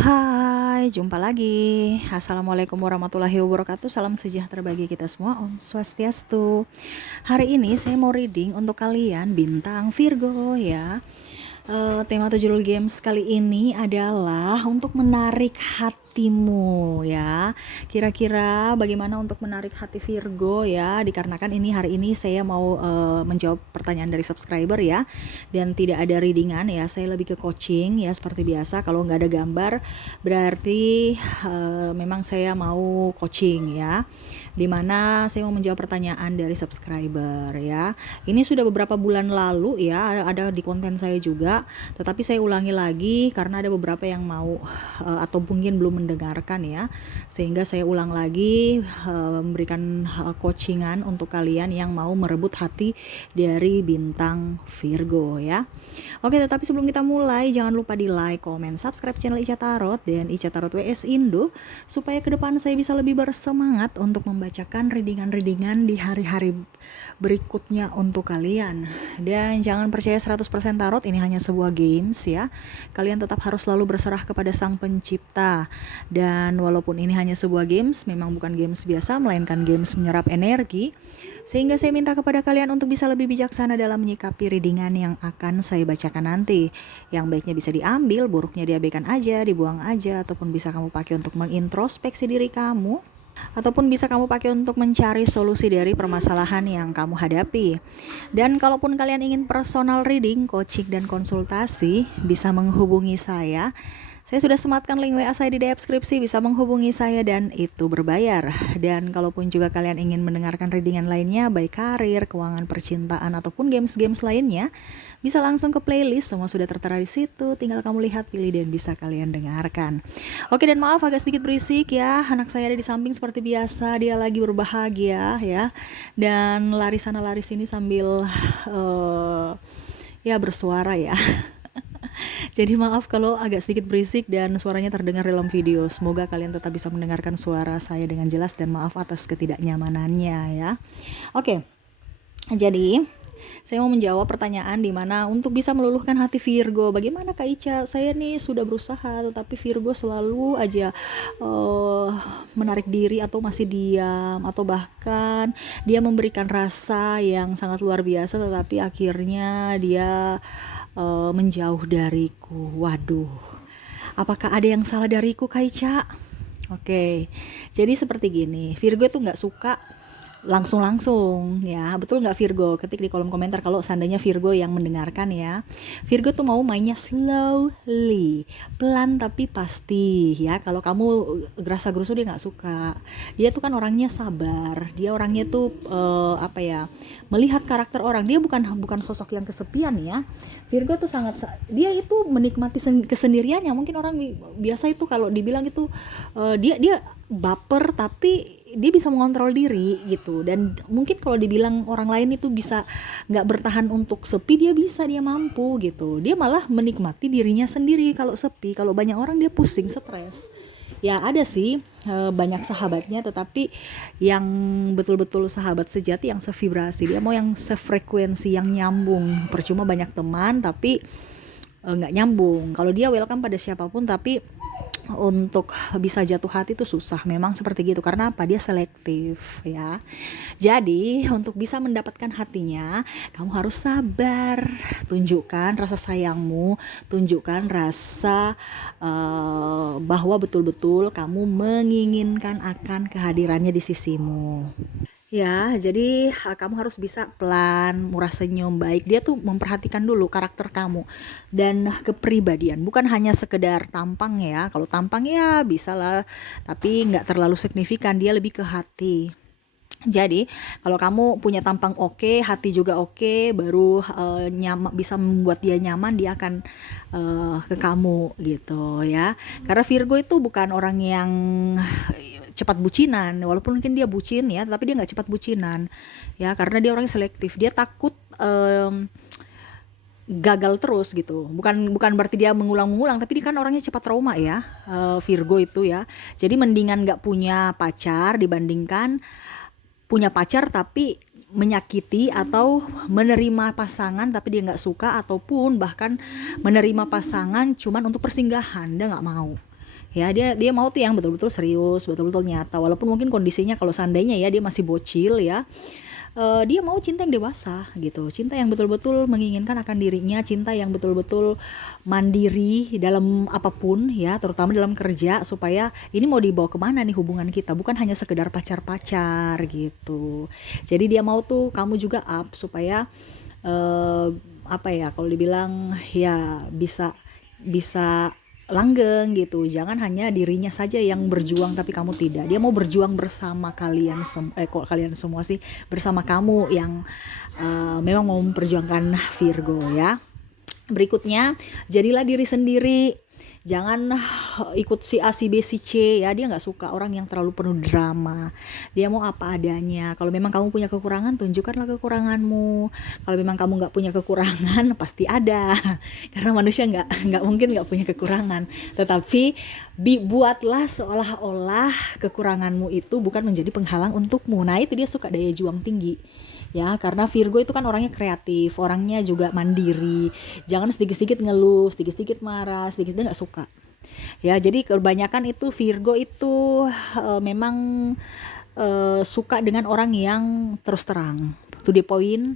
Hai, jumpa lagi. Assalamualaikum warahmatullahi wabarakatuh. Salam sejahtera bagi kita semua. Om Swastiastu. Hari ini saya mau reading untuk kalian bintang Virgo ya. Tema judul games kali ini adalah untuk menarik hatimu ya. Kira-kira bagaimana untuk menarik hati Virgo ya? Dikarenakan hari ini saya mau menjawab pertanyaan dari subscriber ya, dan tidak ada readingan ya. Saya lebih ke coaching ya seperti biasa. Kalau nggak ada gambar berarti memang saya mau coaching ya. Dimana saya mau menjawab pertanyaan dari subscriber ya. Ini sudah beberapa bulan lalu ya, ada di konten saya juga, tetapi saya ulangi lagi karena ada beberapa yang mau atau mungkin belum mendengarkan ya, sehingga saya ulang lagi memberikan coachingan untuk kalian yang mau merebut hati dari bintang Virgo ya. Oke, tetapi sebelum kita mulai jangan lupa di like, komen, subscribe channel Ica Tarot dan Ica Tarot WS Indo supaya ke depan saya bisa lebih bersemangat untuk membacakan readingan-readingan di hari-hari berikutnya untuk kalian. Dan jangan percaya 100% tarot, ini hanya sebuah games ya. Kalian tetap harus selalu berserah kepada Sang Pencipta. Dan walaupun ini hanya sebuah games, memang bukan games biasa, melainkan games menyerap energi. Sehingga saya minta kepada kalian untuk bisa lebih bijaksana dalam menyikapi readingan yang akan saya bacakan nanti. Yang baiknya bisa diambil, buruknya diabaikan aja, dibuang aja, ataupun bisa kamu pakai untuk mengintrospeksi diri kamu, ataupun bisa kamu pakai untuk mencari solusi dari permasalahan yang kamu hadapi. Dan kalaupun kalian ingin personal reading, coaching, dan konsultasi, bisa menghubungi saya. Saya sudah sematkan link WA saya di deskripsi, bisa menghubungi saya dan itu berbayar. Dan kalaupun juga kalian ingin mendengarkan readingan lainnya, baik karir, keuangan, percintaan, ataupun games-games lainnya, bisa langsung ke playlist, semua sudah tertera di situ, tinggal kamu lihat, pilih, dan bisa kalian dengarkan. Oke, dan maaf agak sedikit berisik ya, anak saya ada di samping seperti biasa, dia lagi berbahagia ya, dan lari sana lari sini sambil ya bersuara ya. Jadi maaf kalau agak sedikit berisik dan suaranya terdengar dalam video. Semoga kalian tetap bisa mendengarkan suara saya dengan jelas, dan maaf atas ketidaknyamanannya ya. Oke, jadi saya mau menjawab pertanyaan di mana untuk bisa meluluhkan hati Virgo. Bagaimana Kak Ica? Saya nih sudah berusaha, tetapi Virgo selalu aja menarik diri atau masih diam, atau bahkan dia memberikan rasa yang sangat luar biasa, tetapi akhirnya dia menjauh dariku. Waduh, apakah ada yang salah dariku Kak Ica? Oke, jadi seperti gini, Virgo tuh nggak suka langsung ya, betul nggak Virgo? Ketik di kolom komentar kalau seandainya Virgo yang mendengarkan ya. Virgo tuh mau mainnya slowly, pelan tapi pasti ya. Kalau kamu gerasa gerusu dia nggak suka. Dia tuh kan orangnya sabar, dia orangnya tuh melihat karakter orang. Dia bukan sosok yang kesepian ya. Virgo tuh dia itu menikmati kesendiriannya. Mungkin orang biasa itu kalau dibilang itu dia baper, tapi dia bisa mengontrol diri gitu. Dan mungkin kalau dibilang orang lain itu bisa nggak bertahan untuk sepi, dia mampu gitu. Dia malah menikmati dirinya sendiri kalau sepi. Kalau banyak orang dia pusing, stres. Ya ada sih banyak sahabatnya, tetapi yang betul-betul sahabat sejati, yang sevibrasi, dia mau yang sefrekuensi, yang nyambung. Percuma banyak teman tapi nggak nyambung. Kalau dia welcome pada siapapun, tapi untuk bisa jatuh hati itu susah, memang seperti gitu. Karena apa? Dia selektif ya. Jadi untuk bisa mendapatkan hatinya, kamu harus sabar, tunjukkan rasa sayangmu, tunjukkan rasa bahwa betul-betul kamu menginginkan akan kehadirannya di sisimu. Ya, jadi kamu harus bisa pelan, murah senyum, baik. Dia tuh memperhatikan dulu karakter kamu dan kepribadian, bukan hanya sekedar tampang ya. Kalau tampang ya bisa lah, tapi nggak terlalu signifikan. Dia lebih ke hati. Jadi kalau kamu punya tampang oke, hati juga oke, baru bisa membuat dia nyaman, dia akan ke kamu gitu ya. Karena Virgo itu bukan orang yang cepat bucinan, walaupun mungkin dia bucin ya, tapi dia nggak cepat bucinan ya, karena dia orangnya selektif. Dia takut gagal terus gitu. Bukan berarti dia mengulang-mengulang, tapi dia kan orangnya cepat trauma ya, Virgo itu ya. Jadi mendingan nggak punya pacar dibandingkan punya pacar tapi menyakiti, atau menerima pasangan tapi dia nggak suka, ataupun bahkan menerima pasangan cuman untuk persinggahan, dia nggak mau. Ya, dia mau tuh yang betul-betul serius, betul-betul nyata. Walaupun mungkin kondisinya kalau seandainya ya dia masih bocil ya, dia mau cinta yang dewasa gitu, cinta yang betul-betul menginginkan akan dirinya, cinta yang betul-betul mandiri dalam apapun ya, terutama dalam kerja, supaya ini mau dibawa kemana nih hubungan kita, bukan hanya sekedar pacar-pacar gitu. Jadi dia mau tuh kamu juga up supaya apa ya, kalau dibilang ya bisa bisa langgeng gitu. Jangan hanya dirinya saja yang berjuang tapi kamu tidak. Dia mau berjuang bersama kalian kok kalian semua sih, bersama kamu yang memang mau memperjuangkan Virgo ya. Berikutnya, jadilah diri sendiri. Jangan ikut si A, si B, si C ya. Dia nggak suka orang yang terlalu penuh drama. Dia mau apa adanya. Kalau memang kamu punya kekurangan, tunjukkanlah kekuranganmu. Kalau memang kamu nggak punya kekurangan, pasti ada. Karena manusia nggak mungkin nggak punya kekurangan. Tetapi buatlah seolah-olah kekuranganmu itu bukan menjadi penghalang untukmu. Nah itu dia suka daya juang tinggi. Ya, karena Virgo itu kan orangnya kreatif, orangnya juga mandiri. Jangan sedikit-sedikit ngeluh, sedikit-sedikit marah, sedikit dia nggak suka. Ya, jadi kebanyakan itu Virgo itu memang suka dengan orang yang terus terang, to the point,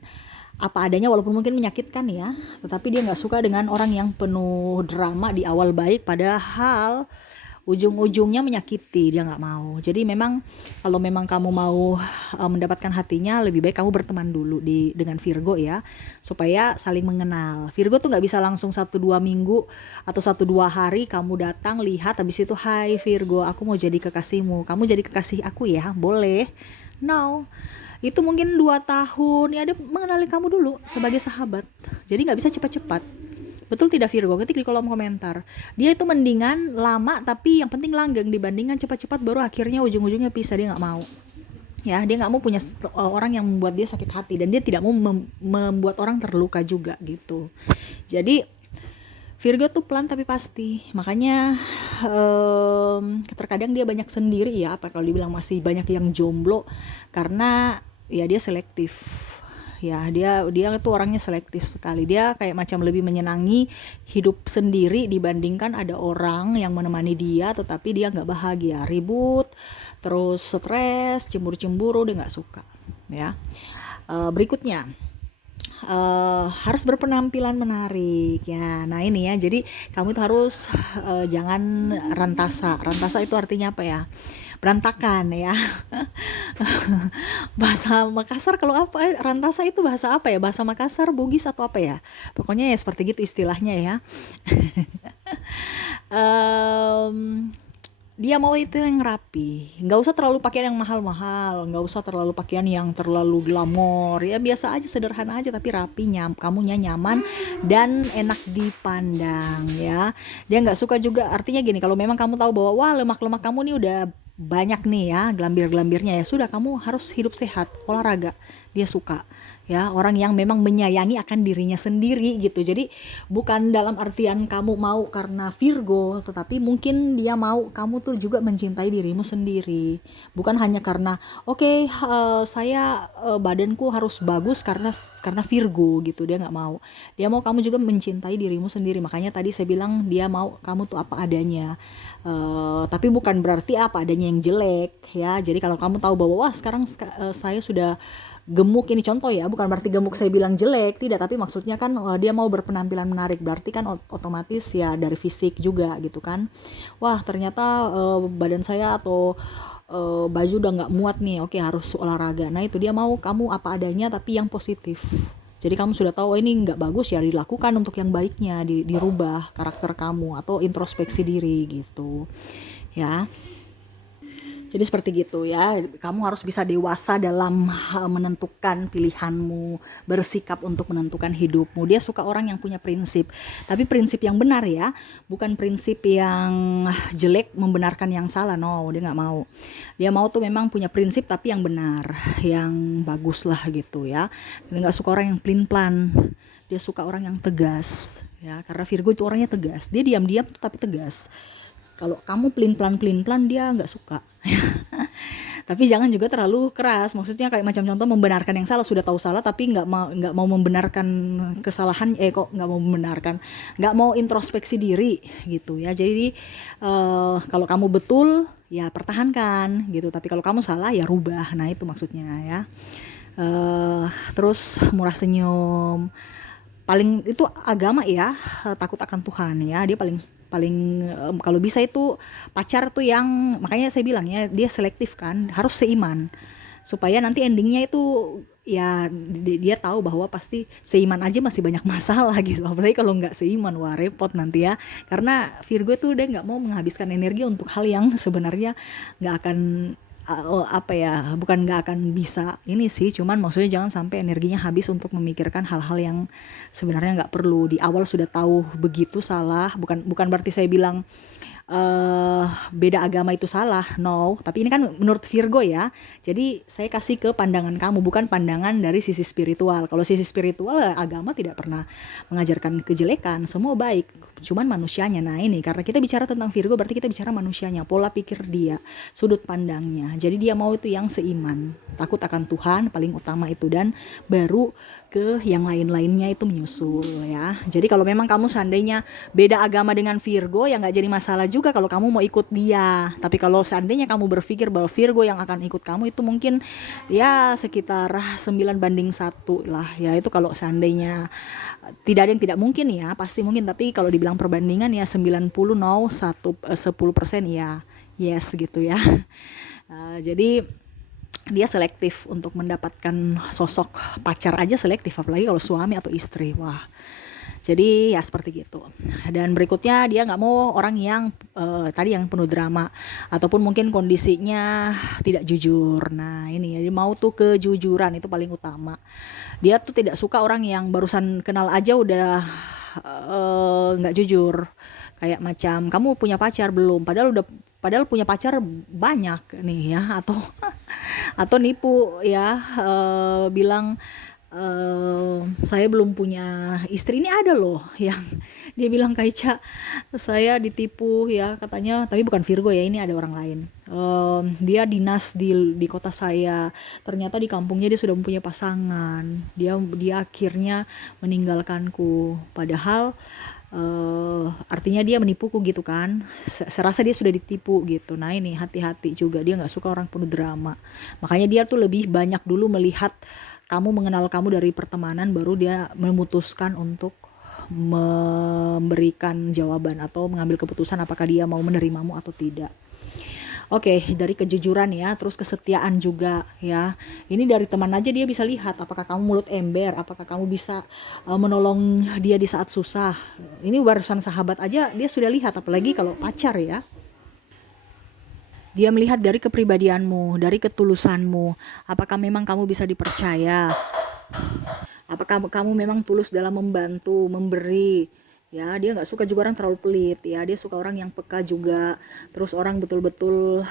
apa adanya, walaupun mungkin menyakitkan ya, tetapi dia nggak suka dengan orang yang penuh drama di awal baik, padahal ujung-ujungnya menyakiti, dia nggak mau. Jadi memang kalau memang kamu mau mendapatkan hatinya, lebih baik kamu berteman dulu dengan Virgo ya, supaya saling mengenal. Virgo tuh nggak bisa langsung 1-2 minggu atau 1-2 hari kamu datang lihat habis itu, hai Virgo, aku mau jadi kekasihmu, kamu jadi kekasih aku ya, boleh? No, itu mungkin 2 tahun ya, dia mengenali kamu dulu sebagai sahabat. Jadi nggak bisa cepat-cepat. Betul tidak Virgo? Ketik di kolom komentar. Dia itu mendingan lama tapi yang penting langgeng dibandingkan cepat-cepat baru akhirnya ujung-ujungnya pisah. Dia nggak mau. Ya, dia nggak mau punya orang yang membuat dia sakit hati, dan dia tidak mau membuat orang terluka juga gitu. Jadi Virgo tuh pelan tapi pasti. Makanya terkadang dia banyak sendiri ya, apa kalau dibilang masih banyak yang jomblo, karena ya dia selektif. Ya, dia tuh orangnya selektif sekali. Dia kayak macam lebih menyenangi hidup sendiri dibandingkan ada orang yang menemani dia tetapi dia nggak bahagia, ribut, terus stres, cemburu-cemburu, dia nggak suka ya. Berikutnya, harus berpenampilan menarik ya. Nah ini ya, jadi kamu itu harus jangan rantasa. Rantasa itu artinya apa ya? Berantakan ya. Bahasa Makassar kalau apa, rantasa itu bahasa apa ya? Bahasa Makassar, Bugis atau apa ya? Pokoknya ya seperti gitu istilahnya ya. um, Dia mau itu yang rapi, nggak usah terlalu pakaian yang mahal-mahal, nggak usah terlalu pakaian yang terlalu glamor ya, biasa aja, sederhana aja tapi rapi, kamunya nyaman dan enak dipandang ya. Dia nggak suka juga, artinya gini, kalau memang kamu tahu bahwa wah lemak-lemak kamu nih udah banyak nih ya, gelambir-gelambirnya, ya sudah, kamu harus hidup sehat, olahraga. Dia suka ya orang yang memang menyayangi akan dirinya sendiri gitu. Jadi bukan dalam artian kamu mau karena Virgo, tetapi mungkin dia mau kamu tuh juga mencintai dirimu sendiri, bukan hanya karena saya badanku harus bagus karena Virgo gitu. Dia nggak mau. Dia mau kamu juga mencintai dirimu sendiri. Makanya tadi saya bilang dia mau kamu tuh apa adanya. Tapi bukan berarti apa adanya yang jelek ya. Jadi kalau kamu tahu bahwa wah sekarang saya sudah gemuk, ini contoh ya, bukan berarti gemuk saya bilang jelek, tidak, tapi maksudnya kan dia mau berpenampilan menarik, berarti kan otomatis ya dari fisik juga gitu kan. Wah ternyata badan saya atau baju udah nggak muat nih, oke harus olahraga. Nah itu dia mau kamu apa adanya tapi yang positif. Jadi kamu sudah tahu ini nggak bagus ya, dilakukan untuk yang baiknya, dirubah karakter kamu atau introspeksi diri gitu ya. Jadi seperti gitu ya, kamu harus bisa dewasa dalam menentukan pilihanmu, bersikap untuk menentukan hidupmu. Dia suka orang yang punya prinsip, tapi prinsip yang benar ya, bukan prinsip yang jelek membenarkan yang salah. No, dia nggak mau. Dia mau tuh memang punya prinsip tapi yang benar, yang bagus lah gitu ya. Dia nggak suka orang yang pelin-pelan. Dia suka orang yang tegas ya, karena Virgo itu orangnya tegas. Dia diam-diam tapi tegas. Kalau kamu pelin-pelan dia nggak suka. Tapi jangan juga terlalu keras. Maksudnya kayak macam contoh membenarkan yang salah, sudah tahu salah tapi nggak mau membenarkan kesalahan, kok nggak mau membenarkan, nggak mau introspeksi diri gitu ya. Jadi kalau kamu betul ya pertahankan gitu. Tapi kalau kamu salah ya rubah. Nah itu maksudnya ya. Terus murah senyum, paling itu agama ya, takut akan Tuhan ya, dia paling paling kalau bisa itu pacar tuh yang, makanya saya bilang ya dia selektif kan, harus seiman supaya nanti endingnya itu ya dia tahu bahwa pasti seiman aja masih banyak masalah gitu, apalagi kalau nggak seiman, wah repot nanti ya, karena Virgo tuh udah nggak mau menghabiskan energi untuk hal yang sebenarnya nggak akan apa ya, bukan nggak akan bisa ini sih, cuman maksudnya jangan sampai energinya habis untuk memikirkan hal-hal yang sebenarnya nggak perlu. Di awal sudah tahu begitu salah, bukan bukan berarti saya bilang beda agama itu salah, no, tapi ini kan menurut Virgo ya, jadi saya kasih ke pandangan kamu, bukan pandangan dari sisi spiritual. Kalau sisi spiritual agama tidak pernah mengajarkan kejelekan, semua baik, cuman manusianya. Nah ini karena kita bicara tentang Virgo berarti kita bicara manusianya, pola pikir dia, sudut pandangnya. Jadi dia mau itu yang seiman, takut akan Tuhan paling utama itu, dan baru ke yang lain-lainnya itu menyusul ya. Jadi kalau memang kamu seandainya beda agama dengan Virgo ya nggak jadi masalah juga kalau kamu mau ikut dia. Tapi kalau seandainya kamu berpikir bahwa Virgo yang akan ikut kamu, itu mungkin ya sekitar 9:1 lah ya. Itu kalau seandainya, tidak ada yang tidak mungkin ya, pasti mungkin, tapi kalau dibilang perbandingan ya 90 no 10% ya yes gitu ya. Jadi dia selektif untuk mendapatkan sosok pacar aja selektif, apalagi kalau suami atau istri. Wah, jadi ya seperti gitu. Dan berikutnya dia nggak mau orang yang tadi yang penuh drama, ataupun mungkin kondisinya tidak jujur. Nah ini ya, dia mau tuh kejujuran, itu paling utama. Dia tuh tidak suka orang yang barusan kenal aja udah nggak jujur, kayak macam kamu punya pacar belum, padahal punya pacar banyak nih ya, atau nipu ya, bilang saya belum punya istri. Ini ada loh yang dia bilang, Kaica saya ditipu ya katanya, tapi bukan Virgo ya, ini ada orang lain. Dia dinas di kota saya, ternyata di kampungnya dia sudah mempunyai pasangan, dia akhirnya meninggalkanku, padahal artinya dia menipuku gitu kan. Serasa dia sudah ditipu gitu. Nah ini hati-hati juga, dia nggak suka orang penuh drama, makanya dia tuh lebih banyak dulu melihat kamu, mengenal kamu dari pertemanan, baru dia memutuskan untuk memberikan jawaban atau mengambil keputusan apakah dia mau menerimamu atau tidak. Oke, dari kejujuran ya, terus kesetiaan juga ya. Ini dari teman aja dia bisa lihat apakah kamu mulut ember, apakah kamu bisa menolong dia di saat susah. Ini barusan sahabat aja dia sudah lihat, apalagi kalau pacar ya. Dia melihat dari kepribadianmu, dari ketulusanmu, apakah memang kamu bisa dipercaya, apakah kamu memang tulus dalam membantu, memberi. Ya, dia nggak suka juga orang terlalu pelit ya, dia suka orang yang peka juga, terus orang betul-betul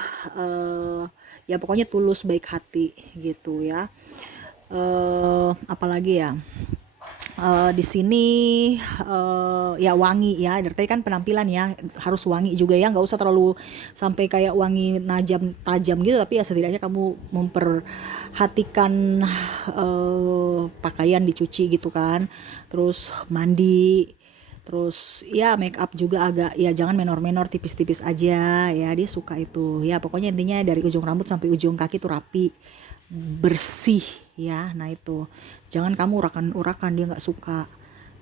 ya pokoknya tulus, baik hati gitu ya. Apalagi ya, di sini ya wangi ya, dari tadi kan penampilan ya harus wangi juga ya, nggak usah terlalu sampai kayak wangi tajam gitu, tapi ya setidaknya kamu memperhatikan pakaian dicuci gitu kan, terus mandi, terus ya make up juga agak ya jangan menor-menor, tipis-tipis aja ya, dia suka itu ya. Pokoknya intinya dari ujung rambut sampai ujung kaki tuh rapi, bersih ya. Nah itu jangan kamu urakan-urakan, dia nggak suka.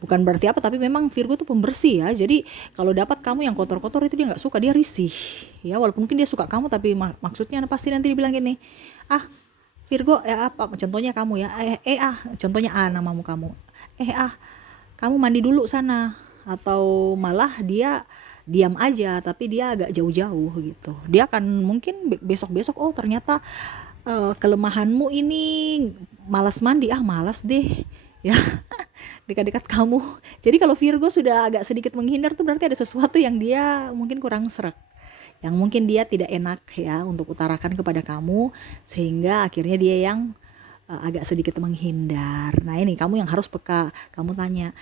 Bukan berarti apa, tapi memang Virgo tuh pembersih ya, jadi kalau dapat kamu yang kotor-kotor itu dia nggak suka, dia risih ya. Walaupun mungkin dia suka kamu, tapi maksudnya pasti nanti dibilang gini, ah Virgo ya apa, contohnya kamu ya, contohnya namamu kamu, kamu mandi dulu sana, atau malah dia diam aja tapi dia agak jauh-jauh gitu. Dia akan mungkin besok-besok, oh ternyata kelemahanmu ini malas mandi, malas deh ya dekat-dekat kamu. Jadi kalau Virgo sudah agak sedikit menghindar tuh berarti ada sesuatu yang dia mungkin kurang srek, yang mungkin dia tidak enak ya untuk utarakan kepada kamu, sehingga akhirnya dia yang agak sedikit menghindar. Nah ini kamu yang harus peka. Kamu tanya,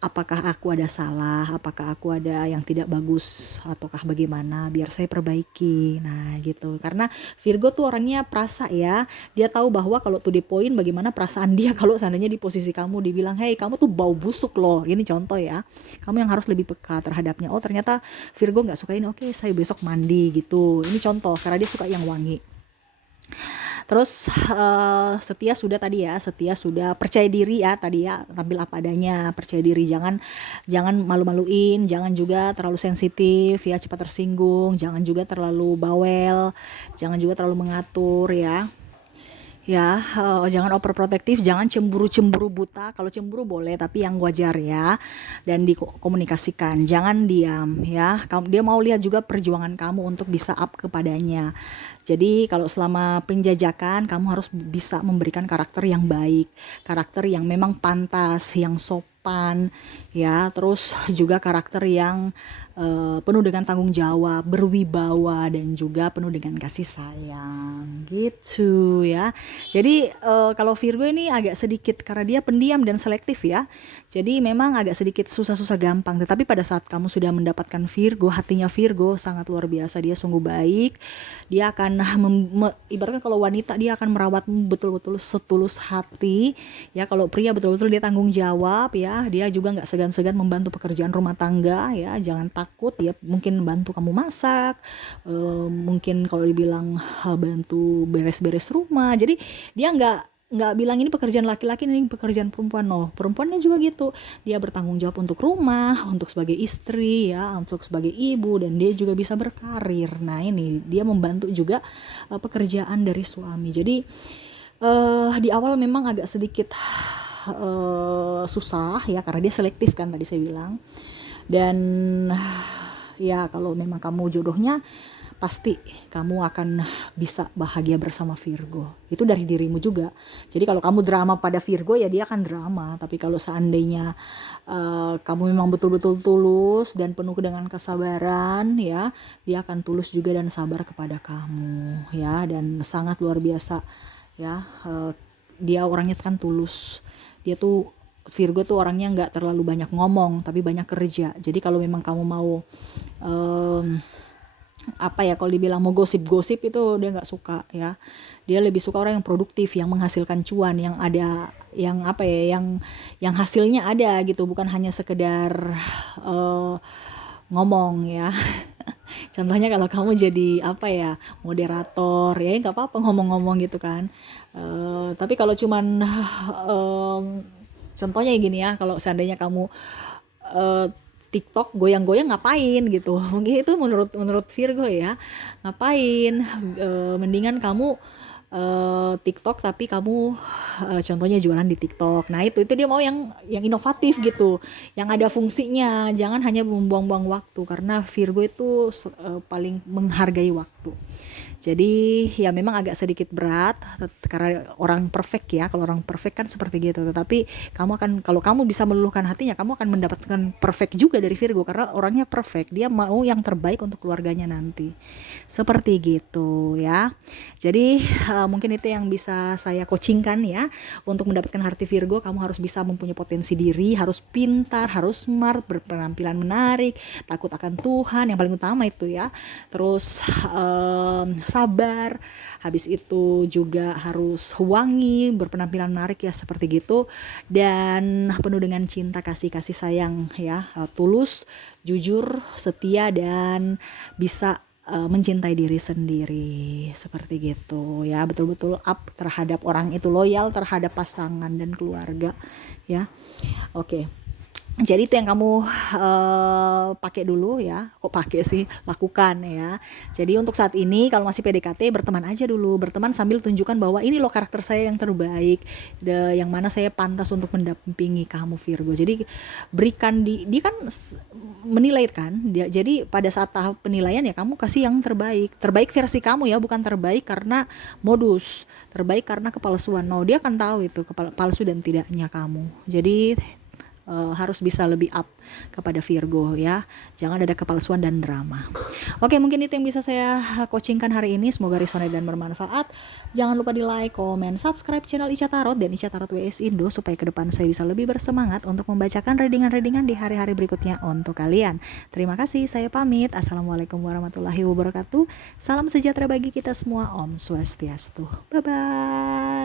apakah aku ada salah, apakah aku ada yang tidak bagus, ataukah bagaimana, biar saya perbaiki. Nah gitu, karena Virgo tuh orangnya perasa ya. Dia tahu bahwa kalau to the point bagaimana perasaan dia kalau seandainya di posisi kamu dibilang, hey kamu tuh bau busuk loh. Ini contoh ya. Kamu yang harus lebih peka terhadapnya. Oh ternyata Virgo nggak suka ini, oke saya besok mandi gitu. Ini contoh, karena dia suka yang wangi. Terus setia sudah tadi ya, setia sudah, percaya diri ya tadi ya, tampil apa adanya, percaya diri, jangan malu-maluin, jangan juga terlalu sensitif ya, cepat tersinggung, jangan juga terlalu bawel, jangan juga terlalu mengatur ya. Ya, jangan overprotektif, jangan cemburu-cemburu buta. Kalau cemburu boleh, tapi yang wajar ya, dan dikomunikasikan. Jangan diam ya. Dia mau lihat juga perjuangan kamu untuk bisa up kepadanya. Jadi kalau selama penjajakan kamu harus bisa memberikan karakter yang baik, karakter yang memang pantas, yang sopan ya, terus juga karakter yang penuh dengan tanggung jawab, berwibawa, dan juga penuh dengan kasih sayang gitu ya. Jadi kalau Virgo ini agak sedikit, karena dia pendiam dan selektif ya, jadi memang agak sedikit susah-susah gampang. Tetapi pada saat kamu sudah mendapatkan Virgo, hatinya Virgo sangat luar biasa, dia sungguh baik. Dia akan ibaratnya kalau wanita dia akan merawatmu betul-betul setulus hati ya. Kalau pria betul-betul dia tanggung jawab ya, dia juga nggak segan-segan membantu pekerjaan rumah tangga ya. Jangan takut, dia mungkin bantu kamu masak, mungkin kalau dibilang bantu beres-beres rumah. Jadi dia nggak bilang ini pekerjaan laki-laki, ini pekerjaan perempuan. No, perempuannya juga gitu, dia bertanggung jawab untuk rumah, untuk sebagai istri ya, untuk sebagai ibu, dan dia juga bisa berkarir. Nah ini dia membantu juga pekerjaan dari suami. Jadi di awal memang agak sedikit susah ya, karena dia selektif kan tadi saya bilang. Dan ya kalau memang kamu jodohnya, pasti kamu akan bisa bahagia bersama Virgo. Itu dari dirimu juga. Jadi kalau kamu drama pada Virgo ya dia akan drama. Tapi kalau seandainya kamu memang betul-betul tulus dan penuh dengan kesabaran ya, dia akan tulus juga dan sabar kepada kamu ya, dan sangat luar biasa ya. Dia orangnya kan tulus. Dia tuh Virgo tuh orangnya nggak terlalu banyak ngomong tapi banyak kerja. Jadi kalau memang kamu mau apa ya, kalau dibilang mau gosip-gosip itu dia nggak suka ya. Dia lebih suka orang yang produktif, yang menghasilkan cuan, yang ada, yang apa ya, yang hasilnya ada gitu, bukan hanya sekedar ngomong ya. Contohnya kalau kamu jadi apa ya, moderator ya nggak apa-apa ngomong-ngomong gitu kan. Tapi kalau cuman contohnya gini ya, kalau seandainya kamu TikTok goyang-goyang ngapain gitu, mungkin itu menurut Virgo ya, ngapain, mendingan kamu TikTok tapi kamu contohnya jualan di TikTok. Nah itu dia mau yang inovatif gitu, yang ada fungsinya, jangan hanya membuang-buang waktu, karena Virgo itu paling menghargai waktu. Jadi ya memang agak sedikit berat karena orang perfect ya. Kalau orang perfect kan seperti gitu. Tetapi kalau kamu bisa meluluhkan hatinya, kamu akan mendapatkan perfect juga dari Virgo, karena orangnya perfect. Dia mau yang terbaik untuk keluarganya nanti. Seperti gitu ya. Jadi mungkin itu yang bisa saya coachingkan ya. Untuk mendapatkan hati Virgo, kamu harus bisa mempunyai potensi diri, harus pintar, harus smart, berpenampilan menarik, takut akan Tuhan, yang paling utama itu ya. Terus sabar, habis itu juga harus wangi, berpenampilan menarik ya, seperti gitu, dan penuh dengan cinta, kasih sayang ya, tulus, jujur, setia, dan bisa mencintai diri sendiri, seperti gitu ya, betul-betul up terhadap orang itu, loyal terhadap pasangan dan keluarga ya. Oke. Jadi itu yang kamu pakai dulu ya. Kok pakai sih? Lakukan ya. Jadi untuk saat ini kalau masih PDKT, berteman aja dulu. Berteman sambil tunjukkan bahwa ini loh karakter saya yang terbaik, yang mana saya pantas untuk mendampingi kamu Virgo. Jadi berikan dia kan menilai kan. Jadi pada saat tahap penilaian ya kamu kasih yang terbaik. Terbaik versi kamu ya, bukan terbaik karena modus. Terbaik karena kepalsuan. No, dia akan tahu itu palsu dan tidaknya kamu. Jadi harus bisa lebih up kepada Virgo ya. Jangan ada kepalsuan dan drama. Oke, mungkin itu yang bisa saya coachingkan hari ini. Semoga resonate dan bermanfaat. Jangan lupa di like, comment, subscribe channel Ica Tarot dan Ica Tarot WS Indo supaya ke depan saya bisa lebih bersemangat untuk membacakan readingan-readingan di hari-hari berikutnya untuk kalian. Terima kasih, saya pamit. Assalamualaikum warahmatullahi wabarakatuh. Salam sejahtera bagi kita semua. Om Swastiastu. Bye-bye.